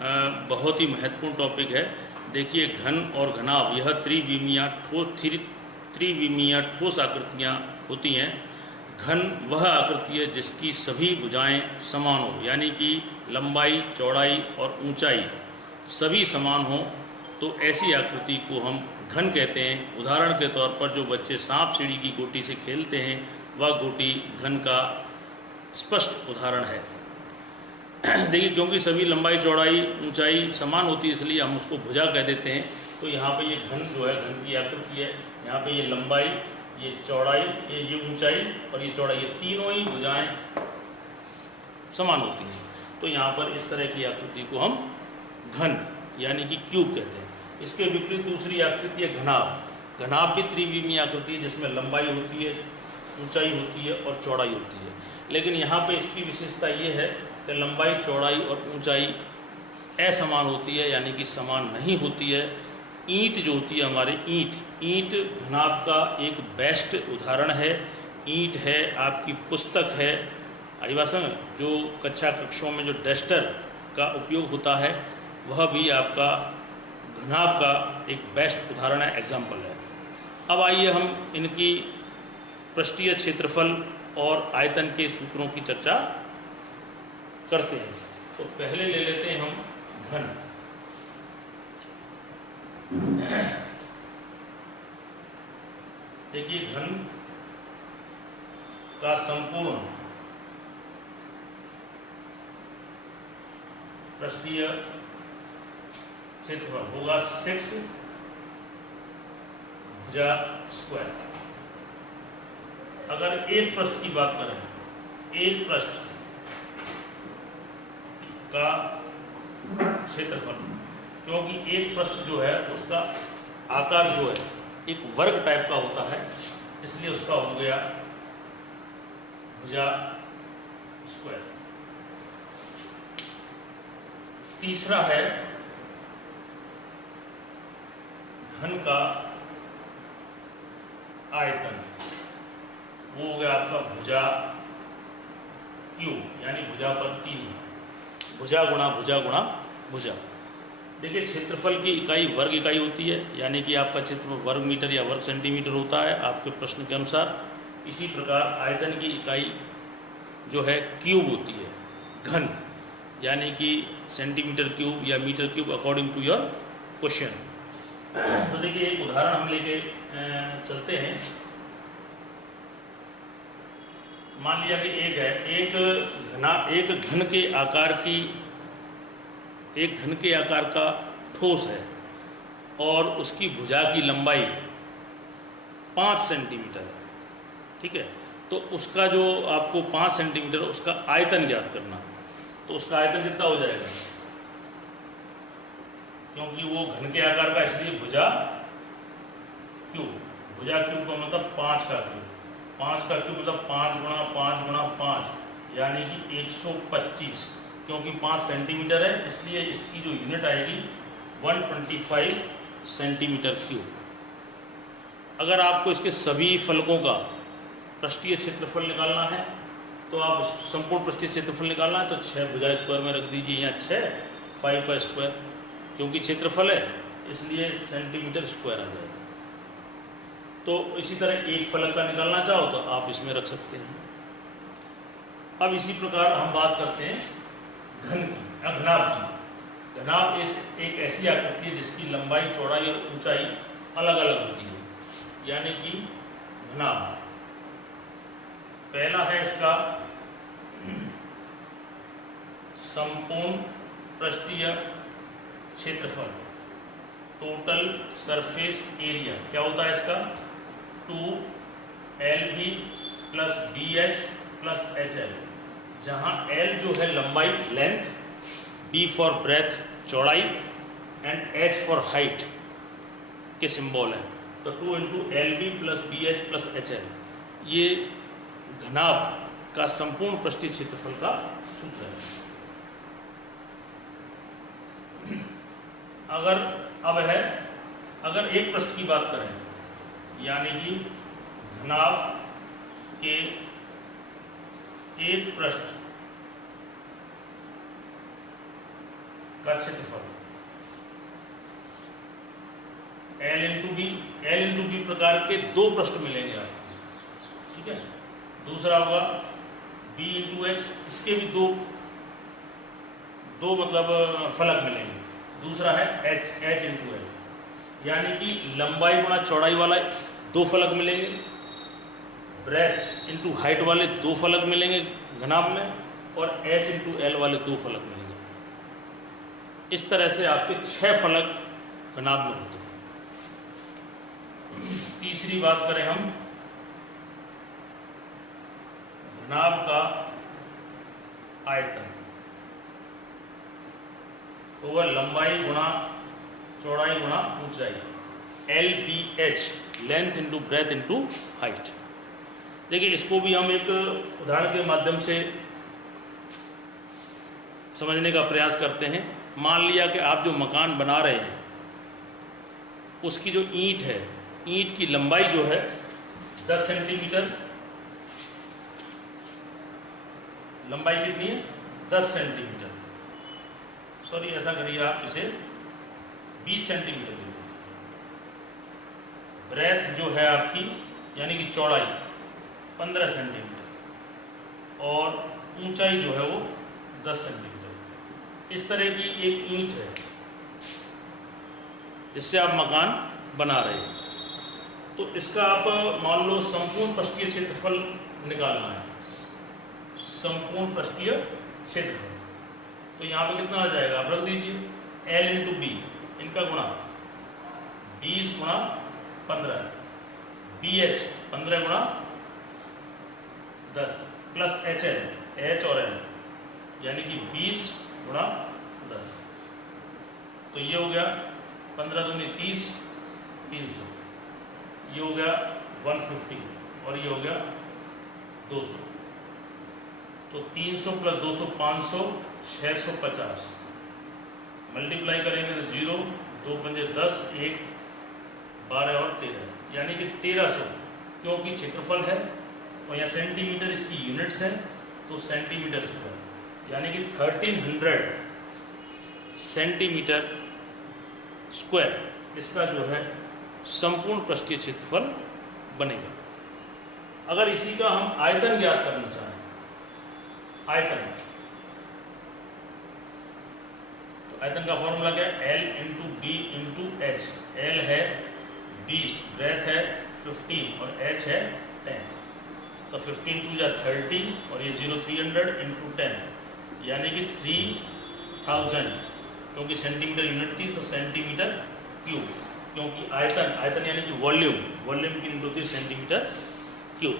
बहुत ही महत्वपूर्ण टॉपिक है। देखिए, घन और घनाभ यह त्रिविमीय ठोस आकृतियाँ होती हैं। घन वह आकृति है जिसकी सभी भुजाएं समान हो, यानी कि लंबाई, चौड़ाई और ऊंचाई सभी समान हो, तो ऐसी आकृति को हम घन कहते हैं। उदाहरण के तौर पर जो बच्चे सांप सीढ़ी की गोटी से खेलते हैं, वह गोटी घन का स्पष्ट उदाहरण है। देखिए, क्योंकि सभी लंबाई, चौड़ाई, ऊंचाई समान होती है, इसलिए हम उसको भुजा कह देते हैं। तो यहाँ पे ये घन जो है, घन की आकृति है। यहाँ पे ये लंबाई, ये चौड़ाई, ये ऊंचाई और ये चौड़ाई, ये तीनों ही भुजाएं समान होती हैं। तो यहाँ पर इस तरह की आकृति को हम घन यानी कि क्यूब कहते हैं। इसके विपरीत दूसरी आकृति है घनाभ। घनाभ भी त्रिविमीय आकृति है, जिसमें लंबाई होती है, ऊंचाई होती है और चौड़ाई होती है। लेकिन यहाँ पे इसकी विशेषता ये है कि लंबाई, चौड़ाई और ऊंचाई असमान होती है, यानी कि समान नहीं होती है। ईंट जो होती है हमारे, ईंट घनाभ का एक बेस्ट उदाहरण है। ईंट है, आपकी पुस्तक है, आदिवासी में जो कक्षों में जो डस्टर का उपयोग होता है, वह भी आपका घनाभ का एक बेस्ट उदाहरण है, एग्जाम्पल है। अब आइए हम इनकी पृष्ठीय क्षेत्रफल और आयतन के सूत्रों की चर्चा करते हैं। तो पहले ले लेते हैं हम घन। देखिए, घन का संपूर्ण पृष्ठीय क्षेत्रफल होगा 6 भुजा स्क्वायर। अगर एक पृष्ठ की बात करें, एक पृष्ठ का क्षेत्रफल, क्योंकि एक पृष्ठ जो है उसका आकार जो है एक वर्ग टाइप का होता है, इसलिए उसका हो गया भुजा स्क्वायर। तीसरा है घन का आयतन, वो हो गया आपका भुजा क्यूब, यानी भुजा पर 3, भुजा गुणा भुजा गुणा भुजा। देखिए, क्षेत्रफल की इकाई वर्ग इकाई होती है, यानी कि आपका क्षेत्रफल वर्ग मीटर या वर्ग सेंटीमीटर होता है आपके प्रश्न के अनुसार। इसी प्रकार आयतन की इकाई जो है क्यूब होती है। घन यानी कि सेंटीमीटर क्यूब या metre cube, according to your question. तो देखिए, एक उदाहरण हम लेके चलते हैं। मान लिया कि एक घन के आकार का ठोस है और उसकी भुजा की लंबाई 5 सेंटीमीटर है, ठीक है। तो उसका जो आपको 5 सेंटीमीटर उसका आयतन ज्ञात करना, तो उसका आयतन कितना हो जाएगा, क्योंकि वो घन के आकार का, इसलिए भुजा क्यूब। भुजा क्यूब का मतलब 5 का क्यूब। 5 का क्यूब मतलब 5 गुणा 5 गुणा 5, यानी कि 125। क्योंकि 5 सेंटीमीटर है, इसलिए इसकी जो यूनिट आएगी 125 सेंटीमीटर क्यूब। अगर आपको इसके सभी फलकों का पृष्ठीय क्षेत्रफल निकालना है, तो आप संपूर्ण पृष्ठीय क्षेत्रफल निकालना है तो 6 भुजा स्क्वायर में रख दीजिए, यहाँ 6, 5 का स्क्वायर, क्योंकि क्षेत्रफल है इसलिए सेंटीमीटर स्क्वायर आ जाएगा। तो इसी तरह एक फलक का निकालना चाहो तो आप इसमें रख सकते हैं। अब इसी प्रकार हम बात करते हैं घन की, घनाभ की। घनाभ एक ऐसी आकृति है जिसकी लंबाई, चौड़ाई और ऊंचाई अलग अलग होती है, यानी कि घनाभ। पहला है इसका संपूर्ण पृष्ठीय क्षेत्रफल, टोटल सरफेस एरिया। क्या होता है इसका, 2LB plus BH plus HL, जहाँ L जो है लंबाई, लेंथ, B फॉर ब्रेथ, चौड़ाई, एंड H फॉर हाइट के सिंबल है। तो 2 into LB plus BH plus HL, ये घनाभ का संपूर्ण पृष्ठीय क्षेत्रफल का सूत्र है। अगर एक पृष्ठ की बात करें, यानी कि घनाभ के एक पृष्ठ का क्षेत्रफल L इंटू बी प्रकार के दो पृष्ठ मिलेंगे आपको, ठीक है। दूसरा होगा B इंटू एच, इसके भी दो मतलब फलक मिलेंगे। दूसरा है H इंटू एल, यानी कि लंबाई गुणा चौड़ाई वाला दो फलक मिलेंगे, ब्रेथ इंटू हाइट वाले दो फलक मिलेंगे घनाभ में, और H इंटू एल वाले दो फलक मिलेंगे। इस तरह से आपके 6 फलक घनाभ में होते हैं। तीसरी बात करें हम घनाभ का आयतन, तो वह लंबाई गुणा चौड़ाई गुणा ऊंचाई, LBH, length into breadth into height. देखिए इसको भी हम एक उदाहरण के माध्यम से समझने का प्रयास करते हैं। मान लिया कि आप जो मकान बना रहे हैं उसकी जो ईंट है, ईंट की लंबाई जो है 10 सेंटीमीटर, लंबाई कितनी है 10 सेंटीमीटर, सॉरी ऐसा करिए आप इसे 20 सेंटीमीटर की, ब्रेथ जो है आपकी यानी कि चौड़ाई 15 सेंटीमीटर, और ऊंचाई जो है वो 10 सेंटीमीटर। इस तरह की एक ईंट है जिससे आप मकान बना रहे हैं। तो इसका आप मान लो संपूर्ण पृष्ठीय क्षेत्रफल निकालना है, संपूर्ण पृष्ठीय क्षेत्रफल। तो यहाँ पे कितना आ जाएगा आप रख दीजिए L इंटू बी, इनका गुणा 20 गुणा 15, BH 15 गुणा 10 प्लस HL, H और L, यानी कि 20 गुणा 10। तो ये हो गया 15 दूनी 30, 300, ये हो गया 150 और ये हो गया 200। तो 300 प्लस 200 500, 650 मल्टीप्लाई करेंगे तो 0, 2 पंजे 10, 1 12 और 13, यानी कि 1300, क्योंकि क्षेत्रफल है और यहाँ सेंटीमीटर इसकी यूनिट्स है, तो सेंटीमीटर स्क्वायर, यानी कि 1300 सेंटीमीटर स्क्वायर इसका जो है संपूर्ण पृष्ठीय क्षेत्रफल बनेगा। अगर इसी का हम आयतन ज्ञात करना चाहें, आयतन, तो आयतन का फॉर्मूला क्या है, L into B into H. L है 20, ब्रेथ है 15 और H है 10। तो 15 टू जा 30 और ये 0 300 इंटू 10, यानी कि 3000, क्योंकि सेंटीमीटर यूनिट थी तो सेंटीमीटर क्यूब, क्योंकि आयतन यानी कि वॉल्यूम की यूनिट होती है सेंटीमीटर क्यूब।